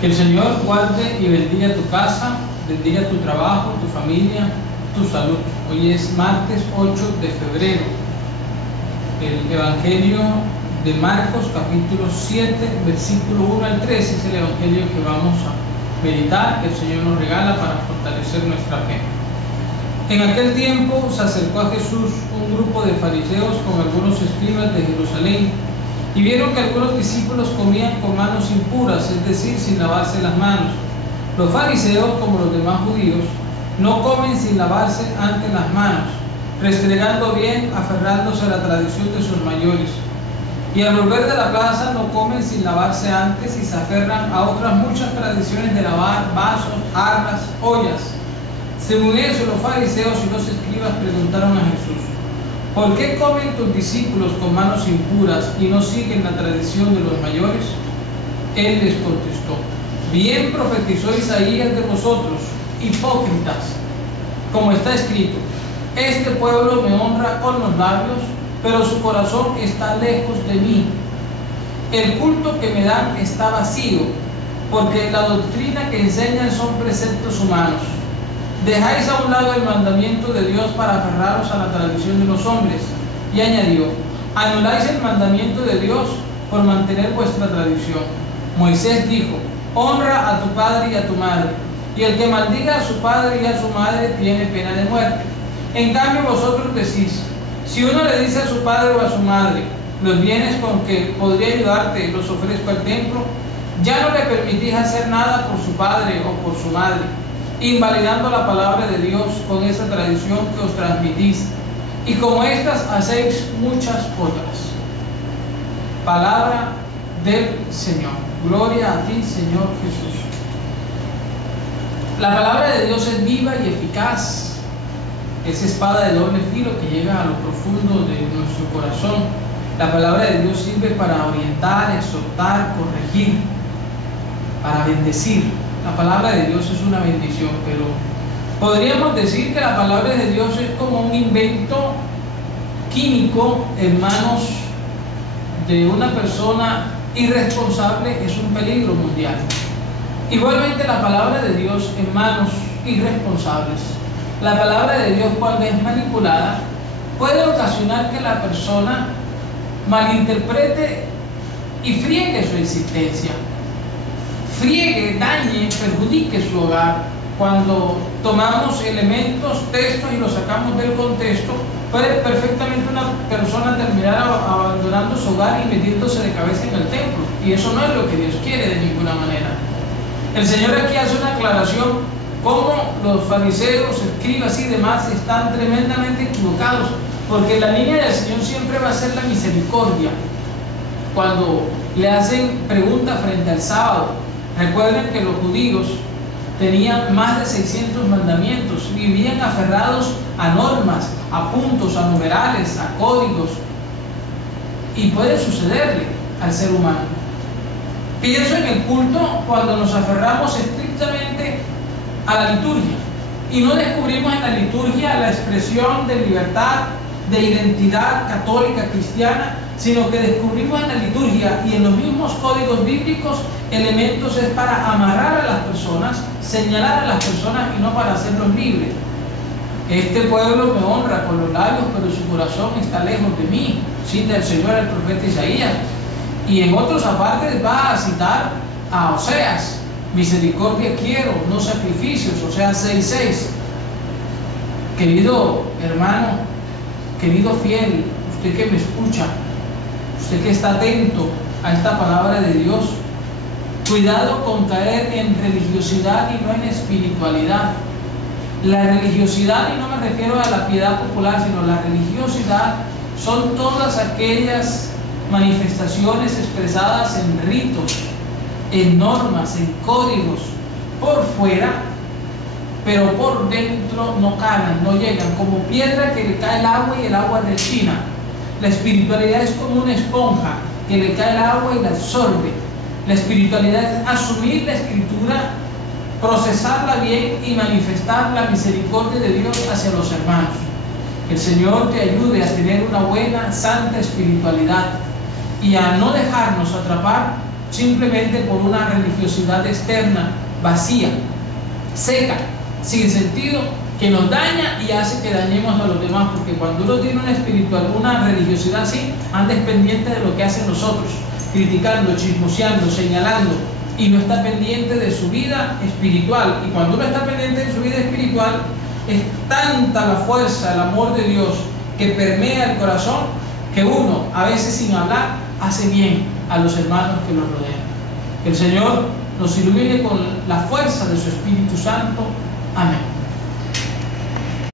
Que el Señor guarde y bendiga tu casa, bendiga tu trabajo, tu familia, tu salud. Hoy es martes 8 de febrero. El Evangelio de Marcos, capítulo 7, versículo 1 al 3, es el Evangelio que vamos a meditar, que el Señor nos regala para fortalecer nuestra fe. En aquel tiempo se acercó a Jesús un grupo de fariseos con algunos escribas de Jerusalén, y vieron que algunos discípulos comían con manos impuras, es decir, sin lavarse las manos. Los fariseos, como los demás judíos, no comen sin lavarse antes las manos, restregando bien, aferrándose a la tradición de sus mayores. Y al volver de la plaza no comen sin lavarse antes y se aferran a otras muchas tradiciones de lavar vasos, jarras, ollas. Según eso, los fariseos y los escribas preguntaron a Jesús: ¿por qué comen tus discípulos con manos impuras y no siguen la tradición de los mayores? Él les contestó: bien profetizó Isaías de vosotros, hipócritas, como está escrito: este pueblo me honra con los labios, pero su corazón está lejos de mí. El culto que me dan está vacío, porque la doctrina que enseñan son preceptos humanos. Dejáis a un lado el mandamiento de Dios para aferraros a la tradición de los hombres. Y añadió: anuláis el mandamiento de Dios por mantener vuestra tradición. Moisés dijo: honra a tu padre y a tu madre, y el que maldiga a su padre y a su madre tiene pena de muerte. En cambio vosotros decís: si uno le dice a su padre o a su madre, los bienes con que podría ayudarte los ofrezco al templo, ya no le permitís hacer nada por su padre o por su madre, invalidando la palabra de Dios con esa tradición que os transmitís, y como estas hacéis muchas otras. Palabra del Señor. Gloria a ti, Señor Jesús. La palabra de Dios es viva y eficaz. Es espada de doble filo que llega a lo profundo de nuestro corazón. La palabra de Dios sirve para orientar, exhortar, corregir, para bendecir. La palabra de Dios es una bendición, pero podríamos decir que la palabra de Dios es como un invento químico en manos de una persona irresponsable, es un peligro mundial. Igualmente la palabra de Dios en manos irresponsables, la palabra de Dios cuando es manipulada, puede ocasionar que la persona malinterprete y friegue su existencia, friegue, dañe, perjudique su hogar. Cuando tomamos elementos, textos y los sacamos del contexto, puede perfectamente una persona terminar abandonando su hogar y metiéndose de cabeza en el templo, y eso no es lo que Dios quiere de ninguna manera. El Señor aquí hace una aclaración cómo los fariseos, escribas y demás están tremendamente equivocados, porque la línea del Señor siempre va a ser la misericordia. Cuando le hacen preguntas frente al sábado, recuerden que los judíos tenían más de 600 mandamientos, vivían aferrados a normas, a puntos, a numerales, a códigos, y puede sucederle al ser humano. Pienso en el culto cuando nos aferramos estrictamente a la liturgia y no descubrimos en la liturgia la expresión de libertad, de identidad católica cristiana, sino que descubrimos en la liturgia y en los mismos códigos bíblicos elementos es para amarrar a las personas, señalar a las personas y no para hacerlos libres. Este pueblo me honra con los labios, pero su corazón está lejos de mí, cita el Señor al profeta Isaías. Y en otros apartes va a citar a Oseas: misericordia quiero, no sacrificios, Oseas 6:6. Querido hermano, querido fiel, usted que me escucha, usted que está atento a esta palabra de Dios, cuidado con caer en religiosidad y no en espiritualidad. La religiosidad, y no me refiero a la piedad popular, sino la religiosidad son todas aquellas manifestaciones expresadas en ritos, en normas, en códigos, por fuera, pero por dentro no calan, no llegan, como piedra que le cae el agua y el agua rechina. La espiritualidad es como una esponja que le cae el agua y la absorbe. La espiritualidad es asumir la escritura, procesarla bien y manifestar la misericordia de Dios hacia los hermanos. Que el Señor te ayude a tener una buena, santa espiritualidad y a no dejarnos atrapar simplemente por una religiosidad externa, vacía, seca, sin sentido, que nos daña y hace que dañemos a los demás, porque cuando uno tiene una religiosidad así, anda pendiente de lo que hacen los otros, criticando, chismoseando, señalando, y no está pendiente de su vida espiritual. Y cuando uno está pendiente de su vida espiritual, es tanta la fuerza, el amor de Dios que permea el corazón, que uno, a veces sin hablar, hace bien a los hermanos que nos rodean. Que el Señor nos ilumine con la fuerza de su Espíritu Santo. Amén.